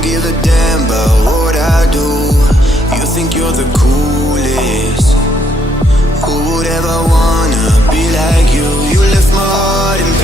don't give a damn about what I do. You think you're the coolest. Who would ever wanna be like you? You left my heart in